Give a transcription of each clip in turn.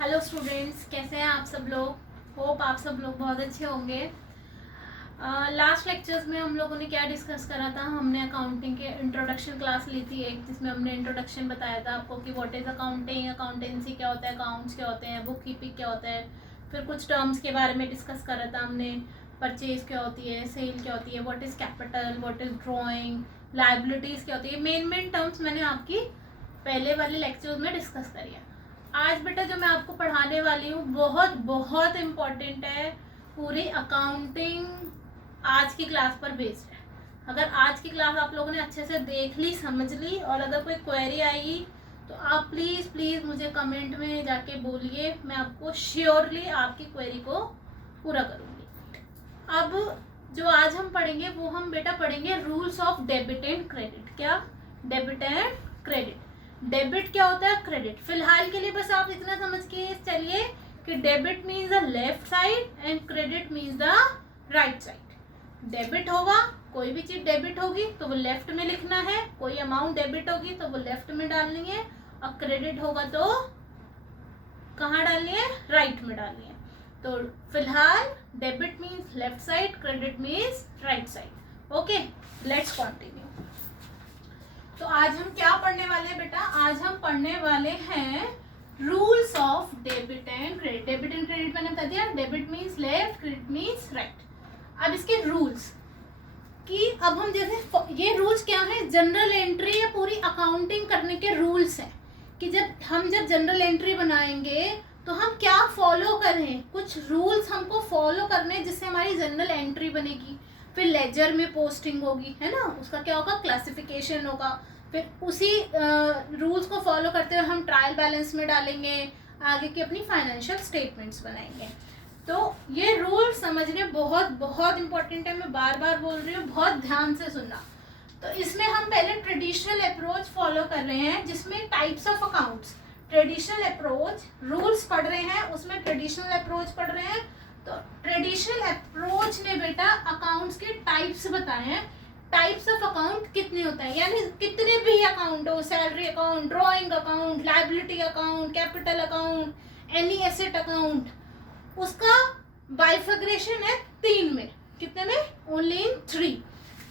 Hello students, कैसे हैं आप सब लोग। होप आप सब लोग बहुत अच्छे होंगे। लास्ट लेक्चर्स में हम लोगों ने क्या डिस्कस करा था। हमने अकाउंटिंग के इंट्रोडक्शन क्लास ली थी एक, जिसमें हमने इंट्रोडक्शन बताया था आपको कि व्हाट इज़ अकाउंटिंग, अकाउंटेंसी क्या होता है, अकाउंट्स क्या होते हैं, बुक कीपिंग क्या होता है। फिर कुछ टर्म्स के बारे में डिस्कस करा था हमने। परचेज क्या होती है, सेल क्या होती है, what is capital, what is drawing, liabilities क्या होती है। मेन टर्म्स मैंने आपकी पहले वाले लेक्चर्स में डिस्कस करी है। आज बेटा जो मैं आपको पढ़ाने वाली हूँ बहुत बहुत इम्पॉर्टेंट है। पूरी अकाउंटिंग आज की क्लास पर बेस्ड है। अगर आज की क्लास आप लोगों ने अच्छे से देख ली, समझ ली, और अगर कोई क्वेरी आई तो आप प्लीज़ प्लीज़ मुझे कमेंट में जाके बोलिए। मैं आपको श्योरली आपकी क्वेरी को पूरा करूँगी। अब जो आज हम पढ़ेंगे वो हम बेटा पढ़ेंगे rules of debit and credit. क्या? Debit and credit. डेबिट क्या होता है, क्रेडिट। फिलहाल के लिए बस आप इतना समझ के चलिए कि debit means the left side and credit means the right side. Debit होगा, कोई भी चीज डेबिट होगी तो वो लेफ्ट में लिखना है, कोई अमाउंट डेबिट होगी तो वो लेफ्ट में डालनी है, और क्रेडिट होगा तो कहाँ डालनी है, राइट में डालनी है। तो फिलहाल debit means left side, credit means right side. Okay, let's continue. तो आज हम क्या पढ़ने वाले हैं बेटा? आज हम पढ़ने वाले हैं rules of debit and credit. Debit and credit मैंने बता दिया, debit means left, credit means right. अब इसके रूल्स कि अब हम जैसे ये रूल्स क्या है, जनरल एंट्री या पूरी अकाउंटिंग करने के रूल्स हैं कि जब जनरल एंट्री बनाएंगे तो हम क्या फॉलो करें। कुछ रूल्स हमको फॉलो करने जिससे हमारी जनरल एंट्री बनेगी। फिर लेजर में पोस्टिंग होगी, है ना, उसका क्या होगा, क्लासिफिकेशन होगा। फिर उसी रूल्स को फॉलो करते हुए हम ट्रायल बैलेंस में डालेंगे, आगे की अपनी फाइनेंशियल स्टेटमेंट्स बनाएंगे। तो ये रूल समझने बहुत बहुत इंपॉर्टेंट है। मैं बार बार बोल रही हूँ, बहुत ध्यान से सुनना। तो इसमें हम पहले ट्रेडिशनल अप्रोच फॉलो कर रहे हैं, जिसमें types of accounts, traditional approach rules पढ़ रहे हैं, उसमें ट्रेडिशनल अप्रोच पढ़ रहे हैं। तो ट्रेडिशनल अप्रोच ने बेटा अकाउंट्स के टाइप्स बताए हैं। टाइप्स ऑफ अकाउंट कितने होते हैं, यानी कितने भी अकाउंट हो, salary account, drawing account, liability account, capital account, any asset account, उसका बाइफर्ग्रेशन है 3 में। कितने में? Only in 3।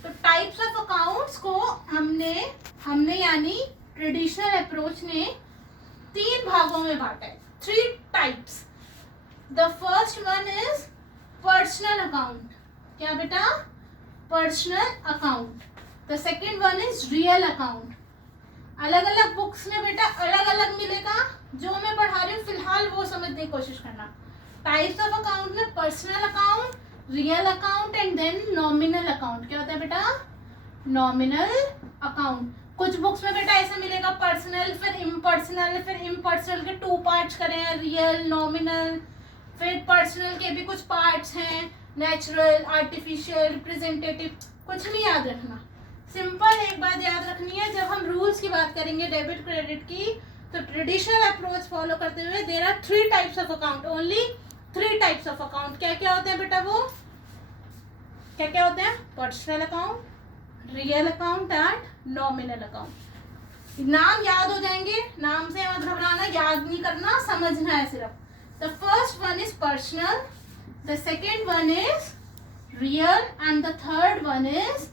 तो टाइप्स ऑफ अकाउंट्स को हमने यानी ट्रेडिशनल अप्रोच ने 3 भागों में बांटा है। 3 types. The first one is personal account. क्या बेटा? Personal account. The second one is real account. अलग अलग बुक्स में बेटा अलग अलग मिलेगा, जो मैं पढ़ा रही हूँ फिलहाल वो समझने की कोशिश करना। टाइप्स ऑफ अकाउंट में personal account, real account and then nominal account. क्या होता है बेटा? Nominal account. कुछ बुक्स में बेटा ऐसा मिलेगा पर्सनल, फिर इम्पर्सनल, फिर इम्पर्सनल के 2 पार्ट्स करें, रियल, नॉमिनल। फिर पर्सनल के भी कुछ पार्ट्स हैं, नेचुरल, आर्टिफिशियल, रिप्रेजेंटेटिव। कुछ नहीं याद रखना, सिंपल एक बात याद रखनी है। जब हम रूल्स की बात करेंगे डेबिट क्रेडिट की, तो ट्रेडिशनल अप्रोच फॉलो करते हुए there are 3 types of account, only 3 types of account. क्या क्या होते हैं बेटा? वो क्या क्या होते हैं? Personal account, real account and nominal account. नाम याद हो जाएंगे, नाम से मत घबराना, याद नहीं करना, समझना है सिर्फ। The first one is personal, the second one is real and the third one is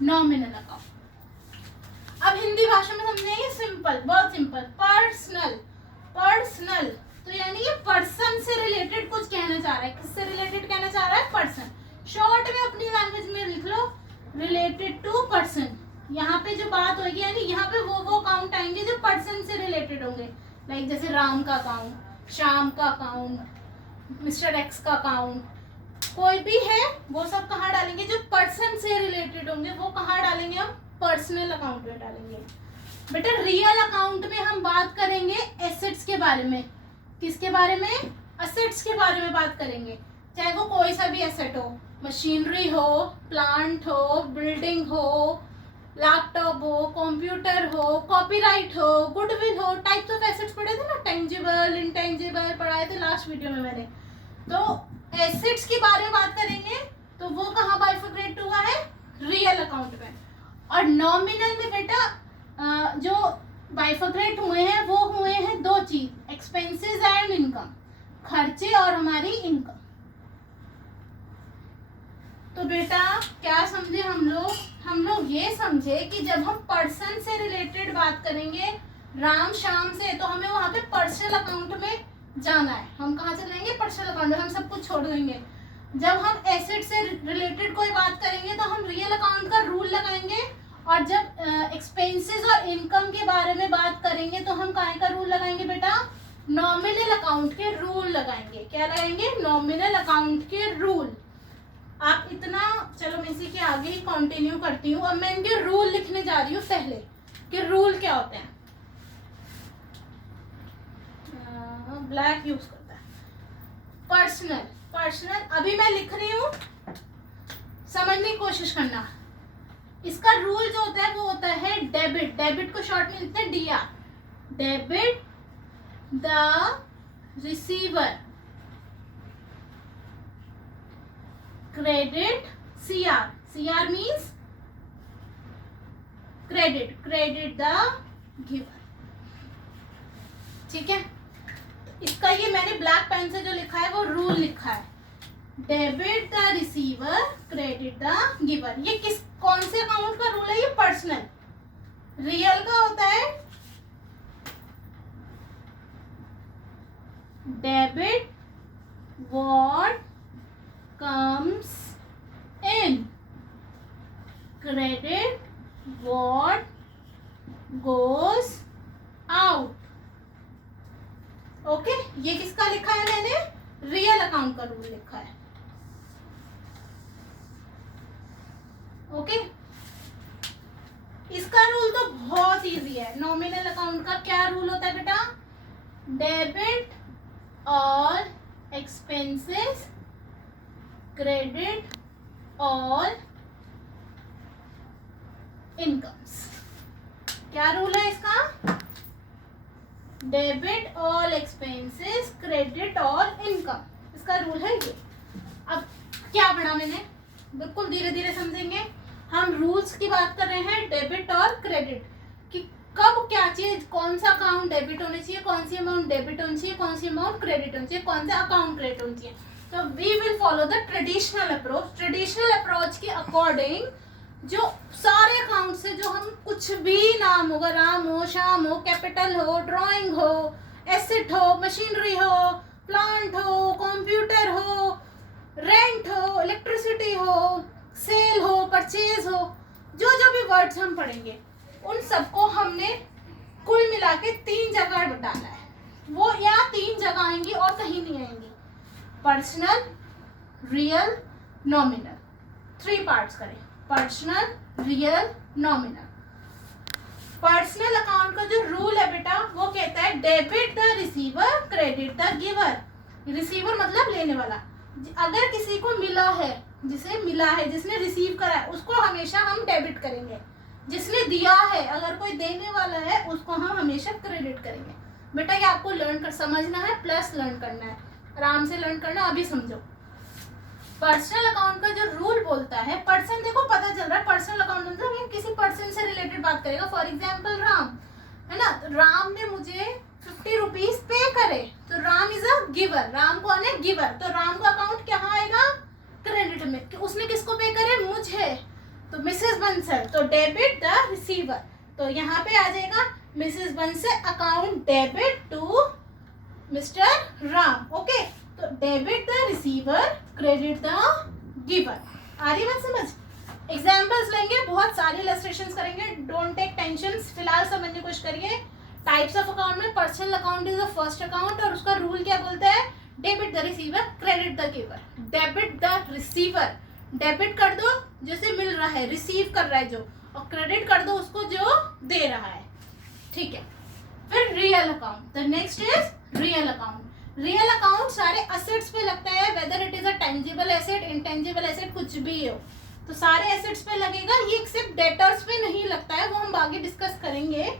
nominal account. अब हिंदी भाषा में समझेंगे, सिंपल, बहुत सिंपल। पर्सनल, पर्सनल तो यानी ये पर्सन से रिलेटेड कुछ कहना चाह रहा है। किससे रिलेटेड कहना चाह रहा है? पर्सन। शॉर्ट में अपनी लैंग्वेज में लिख लो, रिलेटेड टू पर्सन। यहाँ पे जो बात होगी यानी यहाँ पे वो अकाउंट आएंगे जो पर्सन से रिलेटेड होंगे। लाइक जैसे राम का अकाउंट, श्याम का अकाउंट, मिस्टर एक्स का अकाउंट, कोई भी है वो सब कहाँ डालेंगे? जो पर्सन से रिलेटेड होंगे वो कहाँ डालेंगे? हम पर्सनल अकाउंट में डालेंगे। बेटा रियल अकाउंट में हम बात करेंगे एसेट्स के बारे में। किसके बारे में? एसेट्स के बारे में बात करेंगे, चाहे वो कोई सा भी एसेट हो, मशीनरी हो, प्लांट हो, बिल्डिंग हो, लैपटॉप हो, कंप्यूटर हो, कॉपीराइट हो, गुडविल हो। टाइप्स ऑफ एसेट्स पढ़े थे ना, टेंजिबल, इंटेंजिबल पढ़ाए थे लास्ट वीडियो में मैंने। तो एसेट्स के बारे में बात करेंगे तो वो कहाँ बाइफर्ग्रेट हुआ है? रियल अकाउंट में। और नॉमिनल में बेटा जो बाइफर्ग्रेट हुए हैं वो हुए हैं 2 चीज, एक्सपेंसेस एंड इनकम। हमारी इनकम। तो बेटा क्या समझे हम लोग ये समझे कि जब हम पर्सन से रिलेटेड बात करेंगे राम श्याम से, तो हमें वहां पे पर्सनल अकाउंट में जाना है। हम कहाँ चलेंगे? पर्सनल अकाउंट में। हम सब कुछ छोड़ देंगे। जब हम एसेट से रिलेटेड कोई बात करेंगे तो हम रियल अकाउंट का रूल लगाएंगे, और जब एक्सपेंसेस और इनकम के बारे में बात करेंगे तो हम काहे का रूल लगाएंगे बेटा? नॉमिनल अकाउंट के रूल लगाएंगे। क्या लगाएंगे? नॉमिनल अकाउंट के रूल। आप इतना चलो, मैं इसी के आगे ही कंटिन्यू करती हूँ। अब मैं इनके रूल लिखने जा रही हूँ पहले कि रूल क्या होते हैं। ब्लैक यूज करता है। पर्सनल अभी मैं लिख रही हूँ, समझने की कोशिश करना। इसका रूल जो होता है वो होता है डेबिट को शॉर्ट में लिखते हैं DR। Debit the receiver, credit CR means credit the giver. ठीक है, इसका ये मैंने ब्लैक पेन से जो लिखा है वो रूल लिखा है। Debit the receiver, credit the giver. ये कौन से अकाउंट का रूल है? ये पर्सनल। रियल का होता है debit what comes in, credit what goes out. Okay, ये किसका लिखा है मैंने? रियल अकाउंट का रूल लिखा है। ओके, इसका रूल तो बहुत इजी है। नॉमिनल अकाउंट का क्या रूल होता है बेटा? Debit all expenses, credit all incomes. क्या रूल है इसका? Debit all expenses, credit all income. इसका रूल है ये। अब क्या पढ़ा मैंने? बिल्कुल धीरे धीरे समझेंगे। हम रूल्स की बात कर रहे हैं डेबिट और क्रेडिट कि कब क्या चीज, कौन सा अकाउंट डेबिट होनी चाहिए, कौन सी अमाउंट डेबिट होनी चाहिए, कौन सी अमाउंट क्रेडिट होनी चाहिए, कौन सा अकाउंट क्रेडिट होनी चाहिए। तो we will follow the traditional approach. Traditional approach के अकॉर्डिंग जो सारे अकाउंट से जो हम कुछ भी नाम होगा, राम हो, श्याम हो, कैपिटल हो, ड्राइंग हो, एसेट हो, मशीनरी हो, प्लांट हो, कंप्यूटर हो, रेंट हो, इलेक्ट्रिसिटी हो, सेल हो, परचेज हो, जो जो भी वर्ड्स हम पढ़ेंगे उन सबको हमने कुल मिला के 3 जगह डाला है। वो यहाँ 3 जगह आएंगी और कहीं नहीं आएंगी। Personal, real, nominal. 3 पार्ट्स करें। Personal, real, nominal. Personal account का जो रूल है बेटा वो कहता है debit the receiver, credit the giver. Receiver मतलब लेने वाला। अगर किसी को मिला है, जिसे मिला है, जिसने रिसीव करा है, उसको हमेशा हम डेबिट करेंगे। जिसने दिया है, अगर कोई देने वाला है, उसको हम हमेशा क्रेडिट करेंगे। बेटा ये आपको लर्न कर समझना है, प्लस लर्न करना है, आराम से लर्न करना। अभी समझो पर्सनल अकाउंट का जो रूल बोलता है, पर्सन देखो पता चल रहा है पर्सनल अकाउंट मतलब ये किसी पर्सन से रिलेटेड बात करेगा। फॉर एग्जाम्पल राम है ना, राम ने मुझे 50 रुपीज पे करे, तो Ram is a giver. Ram कौन है? गिवर। तो राम का अकाउंट कहाँ आएगा? क्रेडिट में। कि उसने किसको पे करे? मुझे। तो मिसेस बंसल, तो डेबिट द रिसीवर। तो यहाँ पे आ जाएगा Mrs Bansal account debit to Mr Ram. Okay, तो debit the receiver, credit the giver. आ रही बात समझ? एग्जाम्पल्स लेंगे, बहुत सारे इलस्ट्रेशंस करेंगे, डोंट टेक टेंशन। फिलहाल समझने की कोशिश करिए। टाइप्स ऑफ अकाउंट में personal account is the first account, और उसका रूल क्या बोलता है? Debit the receiver, credit the giver. Debit the receiver, debit कर दो जैसे मिल रहा है, रिसीव कर रहा है जो, और क्रेडिट कर दो उसको जो दे रहा है। ठीक है, फिर real account. The next is real account. Real account सारे असेट्स पे लगता है, whether it is a tangible asset, intangible asset, कुछ भी हो तो सारे एसेट्स पे लगेगा। ये एक्सेप्ट डेटर्स पे नहीं लगता है, वो हम आगे डिस्कस करेंगे।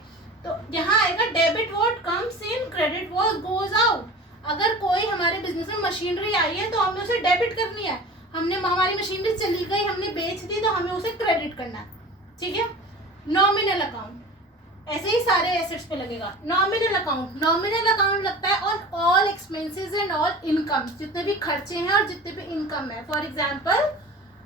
तो यहाँ आएगा debit what comes in, credit what goes out. अगर कोई हमारे बिजनेस में मशीनरी आई है तो हमें उसे डेबिट करनी है। हमने हमारी मशीनरी चली गई, हमने बेच दी, तो हमें उसे क्रेडिट करना है। ठीक है। नॉमिनल अकाउंट, ऐसे ही सारे एसेट्स पे लगेगा। नॉमिनल अकाउंट लगता है on all expenses and all income, जितने भी खर्चे हैं और जितने भी इनकम है। For example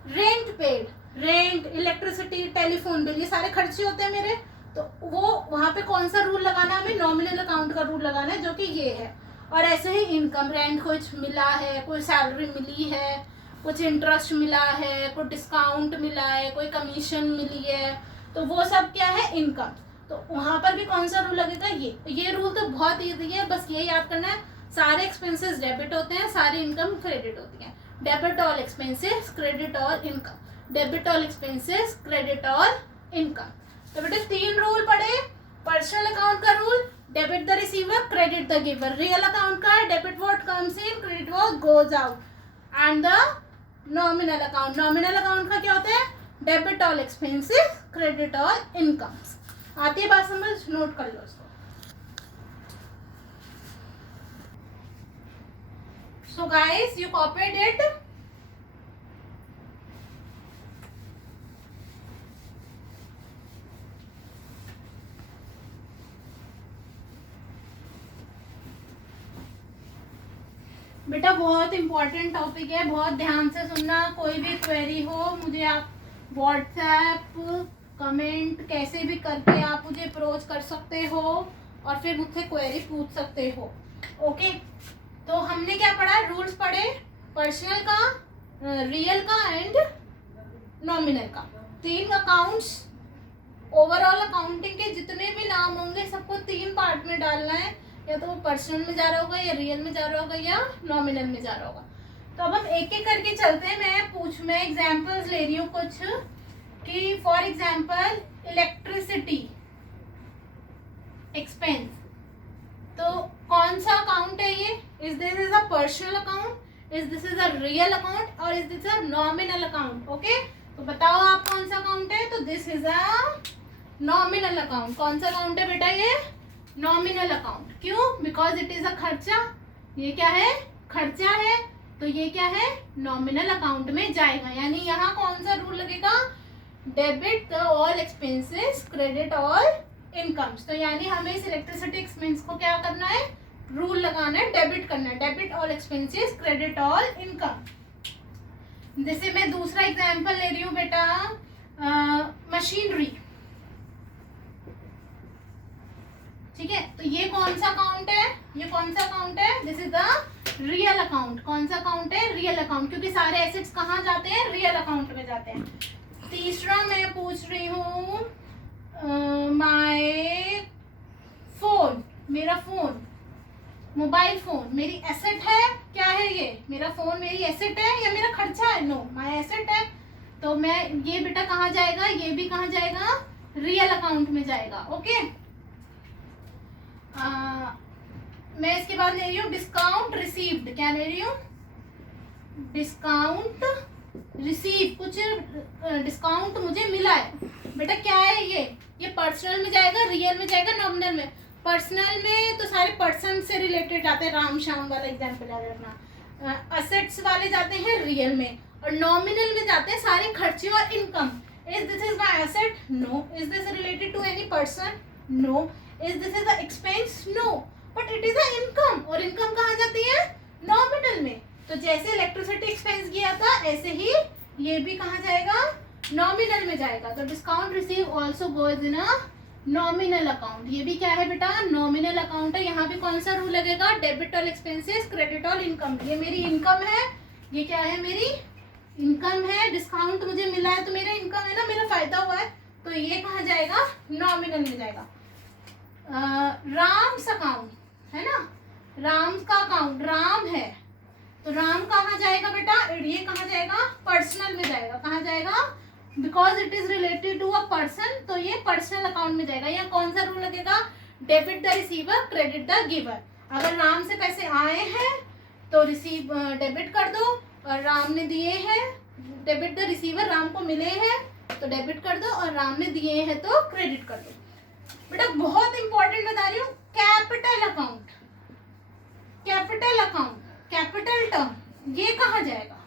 rent paid, rent, electricity, telephone bill, ये सारे खर्चे होते हैं मेरे, तो वो वहाँ पे कौन सा रूल लगाना है हमें, नॉमिनल अकाउंट का रूल लगाना है, जो कि ये है। और ऐसे ही इनकम, रेंट कुछ मिला है, कोई सैलरी मिली है, कुछ इंटरेस्ट मिला है, कोई डिस्काउंट मिला है, कोई कमीशन मिली है, तो वो सब क्या है, इनकम। तो वहाँ पर भी कौन सा रूल लगेगा, ये रूल तो बहुत ईजी है, बस ये याद करना है। सारे एक्सपेंसेस डेबिट होते हैं, सारी इनकम क्रेडिट होती है। Debit all expenses, credit all income, debit all expenses, credit all income. तो बेटे 3 रूल पढ़े। पर्सनल अकाउंट का rule, debit the receiver, credit the giver. Real account का है, debit what comes in, credit what goes out. And the nominal account का क्या होता है, debit all expenses, credit all incomes. आती है बात समझ, नोट कर लो इसको। So guys you copied it. बेटा बहुत इंपॉर्टेंट टॉपिक है, बहुत ध्यान से सुनना। कोई भी क्वेरी हो मुझे आप व्हाट्सएप, कमेंट, कैसे भी करके आप मुझे अप्रोच कर सकते हो और फिर मुझसे क्वेरी पूछ सकते हो। ओके, तो हमने क्या पढ़ा, रूल्स पढ़े, पर्सनल का, रियल का एंड नॉमिनल का। 3 अकाउंट्स, ओवरऑल अकाउंटिंग के जितने भी नाम होंगे सबको 3 पार्ट में डालना है, या तो वो पर्सनल में जा रहा होगा, या रियल में जा रहा होगा, या नॉमिनल में जा रहा होगा। तो अब हम एक एक करके चलते हैं। मैं एग्जांपल्स ले रही हूँ कुछ, कि फॉर एग्जांपल इलेक्ट्रिसिटी एक्सपेंस, तो कौन सा अकाउंट है ये, is this is a personal account, is this is a real account, और is this a nominal account. Okay, तो बताओ आप कौन सा अकाउंट है, तो this is a nominal account. कौन सा अकाउंट है बेटा, ये नॉमिनल अकाउंट। क्यों, बिकॉज इट इज अ खर्चा, ये क्या है, खर्चा है, तो ये क्या है, नॉमिनल अकाउंट में जाएगा। यानी यहाँ कौन सा रूल लगेगा, debit the all expenses, credit all incomes. तो यानी हमें इस इलेक्ट्रिसिटी एक्सपेंस को क्या करना है, रूल लगाना है, डेबिट करना है, debit all expenses, credit all income. जैसे मैं दूसरा एग्जांपल ले रही हूँ बेटा, मशीनरी, ठीक है, तो ये कौन सा अकाउंट है, ये कौन सा अकाउंट है, this is the real account. कौन सा अकाउंट है, रियल अकाउंट, क्योंकि सारे एसेट्स कहाँ जाते हैं, रियल अकाउंट में जाते हैं। तीसरा मैं पूछ रही हूँ, माय फोन, मेरा फोन, मोबाइल फोन मेरी एसेट है, क्या है ये, मेरा फोन मेरी एसेट है या मेरा खर्चा है, नो माय एसेट है। तो मैं ये बेटा कहाँ जाएगा, ये भी कहाँ जाएगा, रियल अकाउंट में जाएगा। ओके, मैं इसके बाद ले रही हूँ डिस्काउंट रिसीव्ड। क्या ले रही हूँ, डिस्काउंट रिसीव, कुछ डिस्काउंट मुझे मिला है। बेटा क्या है ये पर्सनल में जाएगा, रियल में जाएगा, नॉमिनल में। पर्सनल में तो सारे पर्सन से रिलेटेड आते हैं, राम श्याम वाला एग्जाम्पल याद रखना। असेट्स वाले जाते हैं रियल में, और नॉमिनल में जाते हैं सारे खर्चे और income. Is this is my asset, no. Is this related to any person, no. Is this is a expense, no, but it is a income, और इनकम कहाँ जाती है, नॉमिनल में। तो जैसे इलेक्ट्रिसिटी एक्सपेंस गया था, ऐसे ही ये भी कहाँ जाएगा, नॉमिनल में जाएगा। तो discount receive also goes in a nominal account. ये भी क्या है बेटा, नॉमिनल अकाउंट है। यहाँ भी कौन सा रूल लगेगा, debit all expenses, credit all income. ये मेरी इनकम है, ये क्या है, मेरी इनकम है। डिस्काउंट मुझे मिला है तो मेरा इनकम है ना, मेरा फायदा हुआ है, तो ये कहाँ जाएगा, नॉमिनल में जाएगा। राम्स अकाउंट है ना, राम का अकाउंट, राम है, तो राम कहाँ जाएगा बेटा, ये कहाँ जाएगा, पर्सनल में जाएगा। कहाँ जाएगा, because it is related to a person, तो ये पर्सनल अकाउंट में जाएगा। यहाँ कौन सा रूल लगेगा, debit the receiver, credit the giver. अगर राम से पैसे आए हैं तो रिसीव डेबिट कर दो, और राम ने दिए हैं, डेबिट द रिसीवर, राम को मिले हैं तो डेबिट कर दो, और राम ने दिए हैं तो क्रेडिट कर दो। बेटा बहुत इंपॉर्टेंट बता रही हूँ, capital account, capital account, capital term, ये कहाँ जाएगा,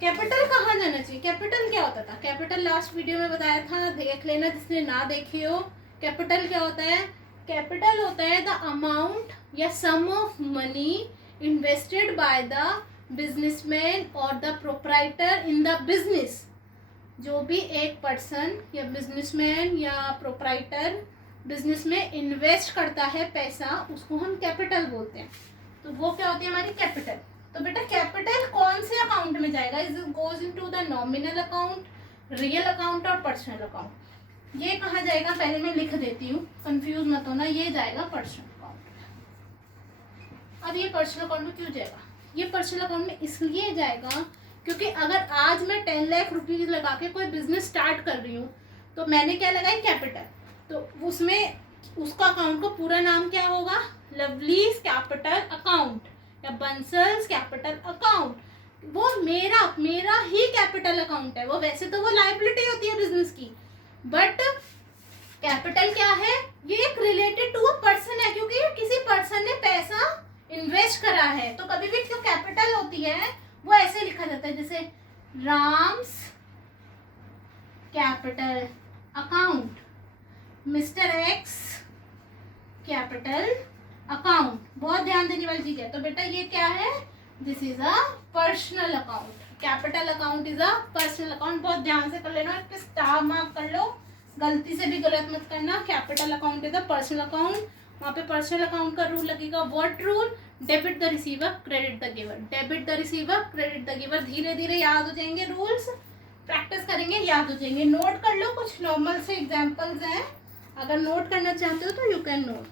कैपिटल कहाँ जाना चाहिए। कैपिटल क्या होता था, कैपिटल लास्ट वीडियो में बताया था, देख लेना जिसने ना देखी हो। कैपिटल क्या होता है? कैपिटल होता है द अमाउंट या sum of money invested by the businessman और the proprietor in the business. जो भी एक पर्सन या बिजनेसमैन या प्रोप्राइटर बिजनेस में इन्वेस्ट करता है पैसा, उसको हम कैपिटल बोलते हैं। तो वो क्या होती है हमारी कैपिटल। तो बेटा कैपिटल कौन से अकाउंट में जाएगा? Is goes into the nominal account, real account और पर्सनल अकाउंट। ये कहाँ जाएगा? पहले मैं लिख देती हूँ, कंफ्यूज मत होना। ये जाएगा पर्सनल अकाउंट में। अब ये पर्सनल अकाउंट में क्यों जाएगा? ये पर्सनल अकाउंट में इसलिए जाएगा क्योंकि अगर आज मैं 10 लाख रुपीज लगा के कोई बिजनेस स्टार्ट कर रही हूँ तो मैंने क्या लगाई? कैपिटल। तो उसमें उसका अकाउंट का पूरा नाम क्या होगा? लवलीज कैपिटल अकाउंट या बंसल्स कैपिटल अकाउंट। वो मेरा ही कैपिटल अकाउंट है। वो वैसे तो वो लायबिलिटी होती है बिजनेस की, बट कैपिटल क्या है? ये एक रिलेटेड टू अ पर्सन है, क्योंकि किसी पर्सन ने पैसा इन्वेस्ट करा है। तो कभी भी जो कैपिटल होती है वो ऐसे लिखा जाता है, जैसे Ram's capital account, mister x capital account. बहुत ध्यान देने वाली चीज है। तो बेटा ये क्या है? This is a personal account. Capital account is a personal account. बहुत ध्यान से कर लेना, इसके स्टार मार्क कर लो, गलती से भी गलत मत करना। Capital account is a personal account. वहाँ पे पर्सनल अकाउंट का रूल लगेगा, what rule? Debit the receiver, credit the giver. Debit the receiver, credit the giver. धीरे धीरे याद हो जाएंगे रूल्स, प्रैक्टिस करेंगे याद हो जाएंगे। नोट कर लो, कुछ नॉर्मल से एग्जांपल्स हैं, अगर नोट करना चाहते हो तो you can note.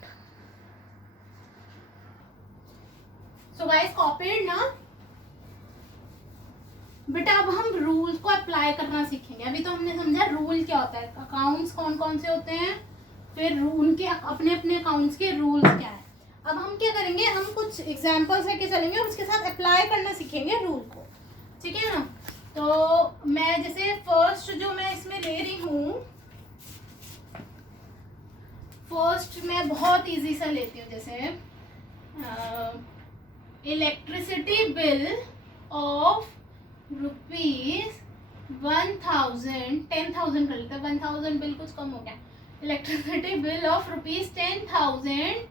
So guys copied ना बेटा। अब हम रूल को अप्लाई करना सीखेंगे। अभी तो हमने समझा रूल क्या होता है, अकाउंट्स कौन कौन से होते हैं, फिर उनके अपने अपने अकाउंट्स के रूल्स क्या है। अब हम क्या करेंगे? हम कुछ एग्जांपल्स लेके चलेंगे और उसके साथ अप्लाई करना सीखेंगे रूल को, ठीक है ना। तो मैं जैसे फर्स्ट जो मैं इसमें ले रही हूँ, फर्स्ट मैं बहुत इजी सा लेती हूँ, जैसे इलेक्ट्रिसिटी बिल ऑफ ₹10,000 10,000 कर लेते हैं, 1000 बिल कुछ कम हो गया। Electricity bill of ₹10,000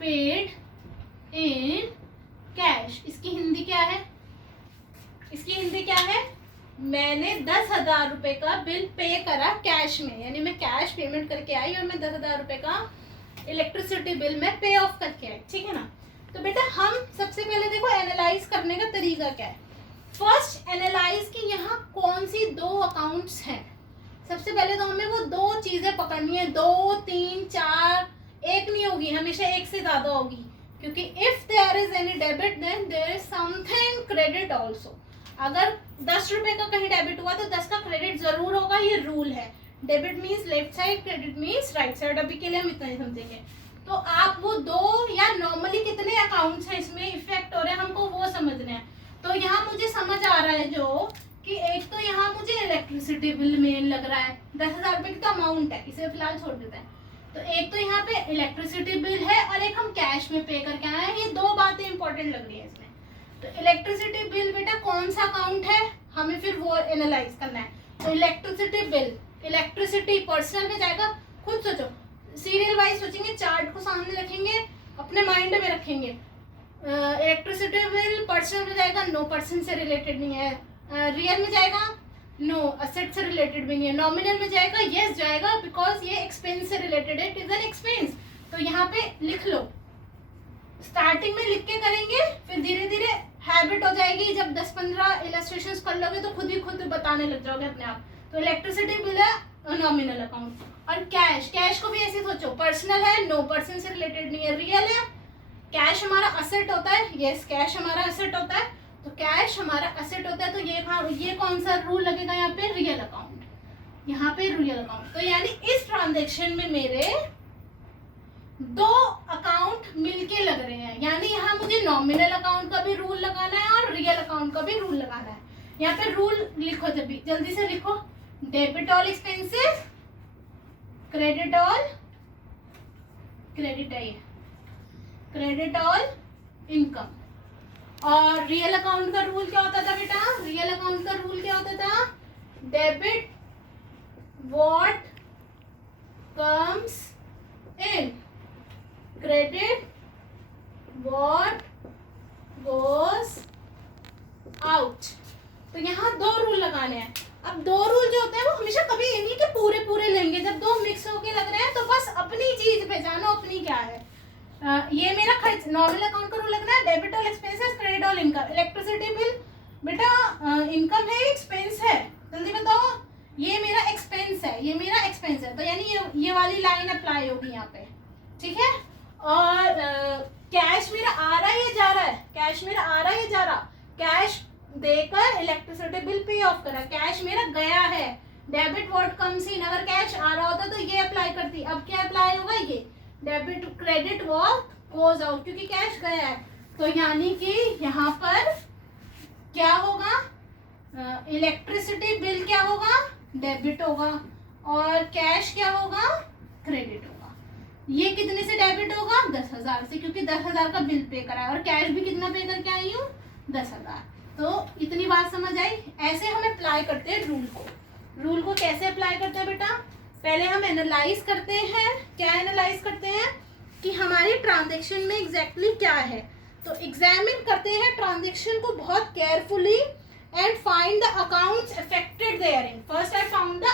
paid in cash. इसकी हिंदी क्या है? इसकी हिंदी क्या है? मैंने 10,000 रुपये का बिल पे करा कैश में, यानी मैं कैश पेमेंट करके आई और मैं 10,000 रुपये का इलेक्ट्रिसिटी बिल में पे ऑफ करके आई, ठीक है ना। तो बेटा हम सबसे पहले देखो एनालाइज करने का तरीका क्या है। फर्स्ट एनालाइज कि यहाँ कौन सी दो अकाउंट्स हैं। सबसे पहले तो हमें वो दो चीजें पकड़नी है, 2, 3, 4, एक नहीं होगी, हमेशा एक से ज्यादा होगी, क्योंकि if there is any debit then there is something credit also. अगर 10 रुपए का कहीं डेबिट हुआ तो 10 का क्रेडिट जरूर होगा, ये रूल है। Debit means left side, credit means right side. अभी के लिए हम इतना ही समझेंगे। तो आप वो दो या नॉर्मली कितने अकाउंट्स हैं इसमें इफेक्ट हो रहे हैं, हमको वो समझना है। तो यहाँ मुझे समझ आ रहा है जो कि एक तो यहाँ मुझे इलेक्ट्रिसिटी बिल मेन लग रहा है, 10,000 रुपये की तो अमाउंट है, इसे फिलहाल छोड़ देते हैं। तो एक तो यहाँ पे इलेक्ट्रिसिटी बिल है और एक हम कैश में पे करके आए हैं। ये दो बातें इंपॉर्टेंट लग रही है इसमें। तो इलेक्ट्रिसिटी बिल बेटा कौन सा अकाउंट है, हमें फिर वो एनालाइज करना है। तो इलेक्ट्रिसिटी बिल, इलेक्ट्रिसिटी पर्सनल में जाएगा। खुद सोचो, सीरियल वाइज सोचेंगे, चार्ट को सामने रखेंगे, अपने माइंड में रखेंगे। इलेक्ट्रिसिटी बिल पर्सनल में जाएगा, नो पर्सन से रिलेटेड नहीं है। रियल में जाएगा, नो असेट से रिलेटेड भी नहीं है। नॉमिनल में जाएगा, यस जाएगा, बिकॉज ये एक्सपेंस से रिलेटेड है, इट इज एन एक्सपेंस। तो यहाँ पे लिख लो, स्टार्टिंग में लिख के करेंगे, फिर धीरे धीरे हैबिट हो जाएगी। जब 10-15 इलस्ट्रेशंस कर लोगे तो खुद ही खुद बताने लग जाओगे अपने आप। तो इलेक्ट्रिसिटी बिल है नॉमिनल अकाउंट, और कैश, कैश को भी ऐसे सोचो, पर्सनल है, नो पर्सन से रिलेटेड नहीं है। रियल है, कैश हमारा असेट होता है, यस कैश हमारा असेट होता है। तो कैश हमारा असेट होता है, तो ये कौन सा रूल लगेगा यहाँ पे? रियल अकाउंट, यहाँ पे रियल अकाउंट। तो यानी इस ट्रांजेक्शन में मेरे दो अकाउंट मिलके लग रहे हैं, यानी यहाँ मुझे नॉमिनल अकाउंट का भी रूल लगाना है और रियल अकाउंट का भी रूल लगाना है। यहाँ पे रूल लिखो, जल्दी से लिखो। Debit all expenses, credit all, credit all income. और रियल अकाउंट का रूल क्या होता था बेटा? रियल अकाउंट का रूल क्या होता था? Debit what comes in, credit what goes out। तो यहाँ 2 रूल लगाने हैं। अब 2 रूल जो होते हैं वो हमेशा कभी ये नहीं कि पूरे पूरे लेंगे। जब 2 मिक्स होके लग रहे हैं तो बस अपनी चीज पे जानो, अपनी क्या है। ये मेरा खर्च, नॉर्मल अकाउंट का रूल लगना है, debit all expenses, credit all income. Electricity bill बेटा इनकम है, एक्सपेंस है, जल्दी बताओ। ये मेरा एक्सपेंस है, ये मेरा एक्सपेंस है, तो यानी ये वाली लाइन अप्लाई होगी यहाँ पे, ठीक है। और कैश मेरा आ रहा है या जा रहा है, कैश मेरा आ रहा है या जा रहा, कैश देकर इलेक्ट्रिसिटी बिल पे ऑफ करा, कैश मेरा गया है। डेबिट व्हाट कम्स इन, अगर कैश आ रहा होता तो ये अप्लाई करती, अब क्या अप्लाई होगा, ये debit credit what goes out, क्योंकि कैश गया है। तो यानी कि यहाँ पर क्या होगा, इलेक्ट्रिसिटी बिल क्या होगा, डेबिट होगा, और कैश क्या होगा, क्रेडिट होगा। ये कितने से डेबिट होगा, 10,000 से, क्योंकि 10,000 का बिल पे करा है, और कैश भी कितना पे करके आई हूँ, 10,000। तो इतनी बात समझ आई। ऐसे हम अप्लाई करते हैं रूल को। रूल को कैसे अप्लाई करते हैं बेटा, पहले हम एनालाइज करते हैं। क्या एनालाइज करते हैं कि हमारी ट्रांजेक्शन में एग्जैक्टली क्या है। तो एग्जामिन करते हैं ट्रांजेक्शन को बहुत carefully and find the accounts affected therein. First I found the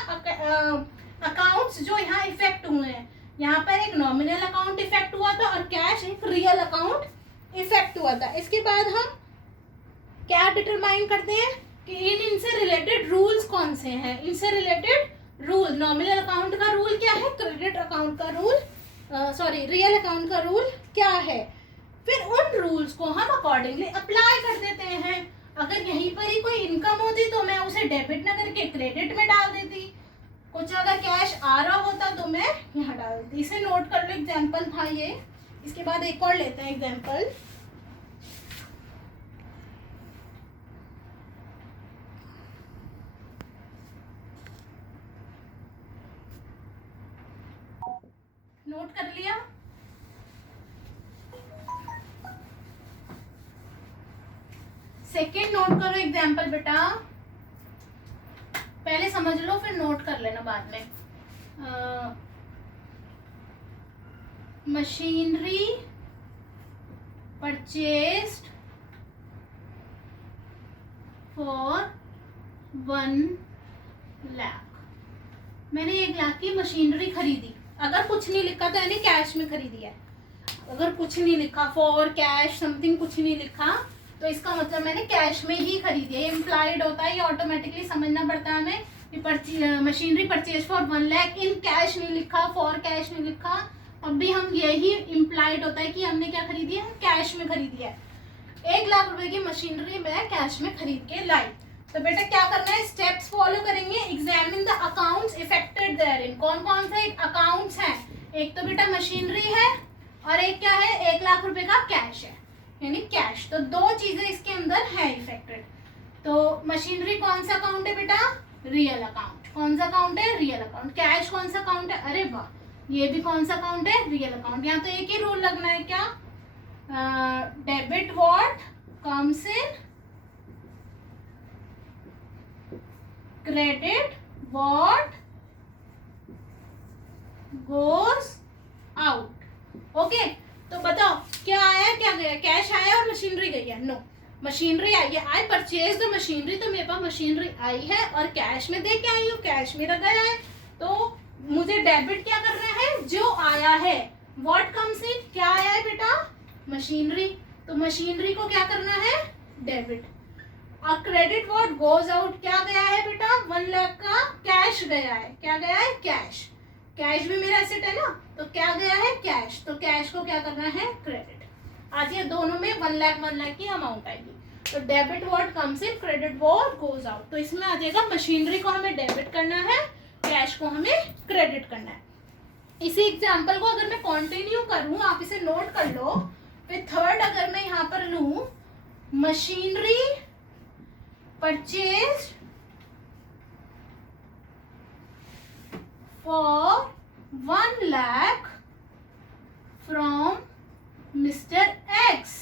accounts जो यहाँ इफेक्ट हुए हैं। यहाँ पर एक नॉमिनल अकाउंट इफेक्ट हुआ था और कैश एक रियल अकाउंट इफेक्ट हुआ था। इसके बाद हम क्या डिटरमाइन करते हैं कि इनसे रिलेटेड रूल्स कौन से हैं। इनसे रिलेटेड रूल, नॉमिनल अकाउंट का रूल क्या है, क्रेडिट अकाउंट का रूल, रियल अकाउंट का रूल क्या है। फिर उन रूल्स को हम अकॉर्डिंगली अप्लाई कर देते हैं। अगर यहीं पर ही कोई इनकम होती तो मैं उसे डेबिट ना करके क्रेडिट में डाल देती, कुछ अगर कैश आ रहा होता तो मैं यहाँ डाल देती। इसे नोट कर लो, एग्जाम्पल था ये। इसके बाद एक और लेते हैं एग्जाम्पल। नोट कर लिया, सेकेंड नोट करो एग्जाम्पल बेटा, पहले समझ लो फिर नोट कर लेना बाद में। Machinery purchased for 1 lakh. मैंने 1 लाख की मशीनरी खरीदी। अगर कुछ नहीं लिखा तो यानी कैश में खरीदी है। अगर कुछ नहीं लिखा, फॉर कैश समथिंग कुछ नहीं लिखा, तो इसका मतलब मैंने कैश में ही खरीदी है। ये इम्प्लाइड होता है, ये ऑटोमेटिकली समझना पड़ता है हमें। Machinery purchase for 1 lakh, in cash नहीं लिखा, फॉर कैश नहीं लिखा, अब भी हम यही इम्प्लाइड होता है कि हमने क्या खरीदी है, कैश में खरीदी है। 1 लाख रुपए की मशीनरी मैं कैश में खरीद के लाई। तो बेटा क्या करना है, स्टेप्स फॉलो करेंगे। Examine the accounts affected therein. कौन कौन से अकाउंट्स हैं, एक तो बेटा मशीनरी है और एक क्या है, 1 लाख रुपए का कैश है, यानी कैश। तो 2 चीजें इसके अंदर है इफेक्टेड। तो मशीनरी कौन सा अकाउंट है बेटा, रियल अकाउंट। कौन सा अकाउंट है, रियल अकाउंट। कैश कौन सा अकाउंट है, अरे वाह, ये भी कौन सा अकाउंट है, रियल अकाउंट। यहाँ तो एक ही रूल लगना है, क्या, debit what comes in, credit what goes out. Okay, तो बताओ क्या आया क्या गया, कैश आया और मशीनरी गई है। नो, मशीनरी आई है। आई परचेज द मशीनरी, तो मेरे पास मशीनरी आई है और कैश में दे के आई हूँ, कैश मेरा गया है। तो मुझे डेबिट क्या करना है, जो आया है। व्हाट कम्स इन, क्या आया है बेटा, मशीनरी, तो मशीनरी को क्या करना है, डेबिट। और क्रेडिट व्हाट गोज आउट, क्या गया है बेटा, 1 लाख का कैश गया है। क्या गया है, कैश। कैश भी मेरा एसेट है ना, तो क्या गया है, कैश। तो कैश को क्या करना है, क्रेडिट। आज ये दोनों में 1 लाख की अमाउंट आएगी। तो debit what comes in, credit what goes out. तो इसमें आ जाएगा मशीनरी को हमें डेबिट करना है, कैश को हमें क्रेडिट करना है। इसी एग्जाम्पल को अगर मैं कंटिन्यू करूं, आप इसे नोट कर लो। फिर थर्ड अगर मैं यहाँ पर लूं, machinery purchase for 1 lakh from mister X.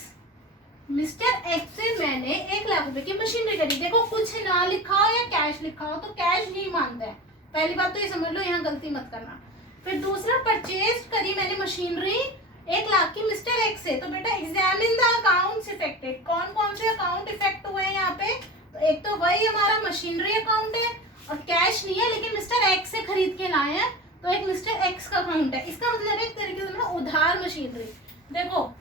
Mister x से मैंने 1 लाख रुपए की मशीनरी खरीदी। देखो कुछ ना लिखा हो या कैश लिखा हो तो कैश ही मानता है, पहली बात तो ये समझ लो, यहाँ गलती मत करना। फिर दूसरा परचेज करी मैंने मशीनरी 1 लाख की मिस्टर एक्स से। तो बेटा एग्जामिन द अकाउंट्स इफेक्टेड, कौन कौन से अकाउंट इफेक्ट हुए हैं यहाँ पे। तो एक तो वही हमारा मशीनरी अकाउंट है और कैश नहीं है लेकिन मिस्टर एक्स से खरीद के लाए हैं, तो एक मिस्टर एक्स का अकाउंट है। इसका मतलब एक तरीके से उधार मशीनरी। देखो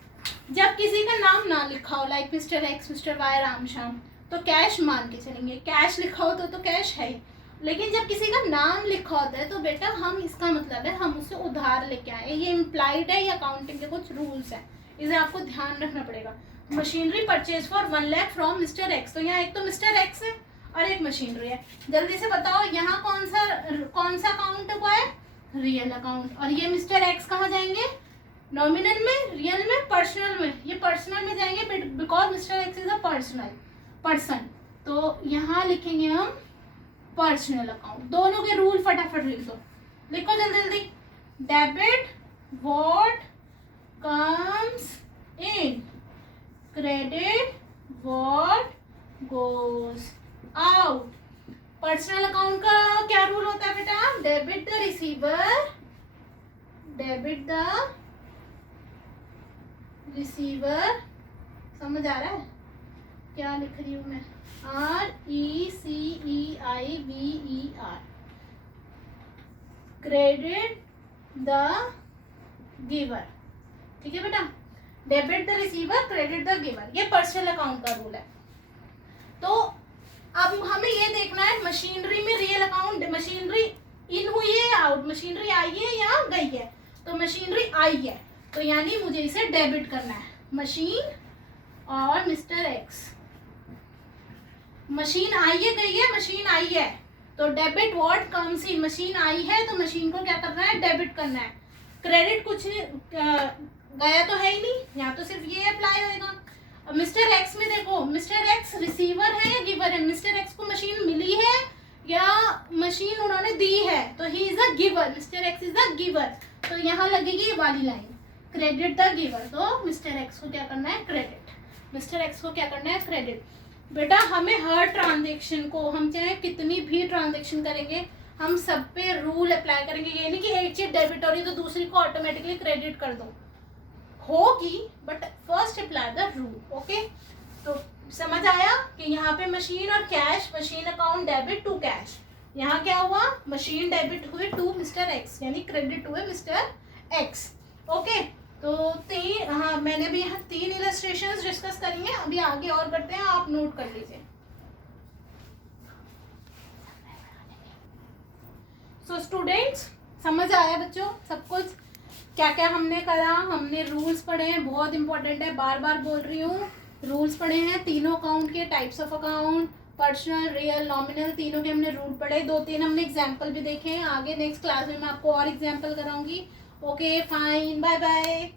जब किसी का नाम ना लिखा हो like mister X, mister Y, Ram Shyam, तो कैश मान के चलेंगे, कैश लिखा हो तो कैश है ही। लेकिन जब किसी का नाम लिखा होता है तो बेटा हम, इसका मतलब है हम उससे उधार लेके आए, ये इम्प्लाइड है, ये अकाउंटिंग के कुछ रूल्स हैं, इसे आपको ध्यान रखना पड़ेगा। Machinery purchase for 1 lakh from mister x, तो यहाँ एक तो मिस्टर एक्स है और एक मशीनरी है। जल्दी से बताओ यहाँ कौन सा अकाउंट हुआ है, रियल अकाउंट। और ये मिस्टर एक्स कहाँ जाएंगे, नॉमिनल में, रियल में, पर्सनल में। ये पर्सनल में जाएंगे because mister x is a person. तो यहाँ लिखेंगे हम पर्सनल अकाउंट। दोनों के रूल फटाफट लिख दो, लिखो जल्दी जल्दी। Debit what comes in, credit what goes out. Personal account का क्या रूल होता है बेटा, डेबिट द रिसीवर, समझ आ रहा है क्या लिख रही हूँ मैं, RECEIVER, क्रेडिट द गिवर। ठीक है बेटा, debit the receiver, credit the giver, ये पर्सनल अकाउंट का रूल है। तो अब हमें ये देखना है मशीनरी में रियल अकाउंट, मशीनरी इन हुई है या आउट, मशीनरी आई है या गई है। तो मशीनरी आई है तो यानी मुझे इसे डेबिट करना है, मशीन और मिस्टर एक्स। मशीन आई है गई है, मशीन आई है तो debit what comes in, machine आई है तो मशीन को क्या करना है, डेबिट करना है। क्रेडिट कुछ गया तो है ही नहीं, यहाँ तो सिर्फ ये अप्लाई होएगा। मिस्टर एक्स में देखो, मिस्टर एक्स रिसीवर है या गिवर है, मिस्टर एक्स को मशीन मिली है या मशीन उन्होंने दी है, तो he is a giver, mister x is a giver. तो यहाँ लगेगी ये वाली लाइन, क्रेडिट द गिवर। तो मिस्टर एक्स को क्या करना है, क्रेडिट, मिस्टर एक्स को क्या करना है, क्रेडिट। बेटा हमें हर ट्रांजेक्शन को, हम चाहे कितनी भी ट्रांजेक्शन करेंगे, हम सब पे रूल अप्लाई करेंगे। ये नहीं कि एक चीज डेबिट हो रही है तो दूसरी को ऑटोमेटिकली क्रेडिट कर दो, होगी but first apply the rule. Okay, तो समझ आया कि यहाँ पे मशीन और cash, machine account debit to cash, यहाँ क्या हुआ, मशीन डेबिट हुए टू मिस्टर एक्स यानी क्रेडिट हुए मिस्टर एक्स। ओके, तो हाँ मैंने भी यहाँ 3 इलस्ट्रेशंस डिस्कस करी हैं, अभी आगे और करते हैं, आप नोट कर लीजिए। सो स्टूडेंट्स समझ आया बच्चों सब कुछ, क्या क्या हमने करा, हमने रूल्स पढ़े हैं, बहुत इंपॉर्टेंट है, बार बार बोल रही हूँ, रूल्स पढ़े हैं तीनों अकाउंट के, types of account, personal, real, nominal, तीनों के हमने रूल पढ़े, 2-3 हमने एग्जाम्पल भी देखे हैं। आगे नेक्स्ट क्लास में मैं आपको और एग्जाम्पल कराऊंगी। Okay fine, bye bye.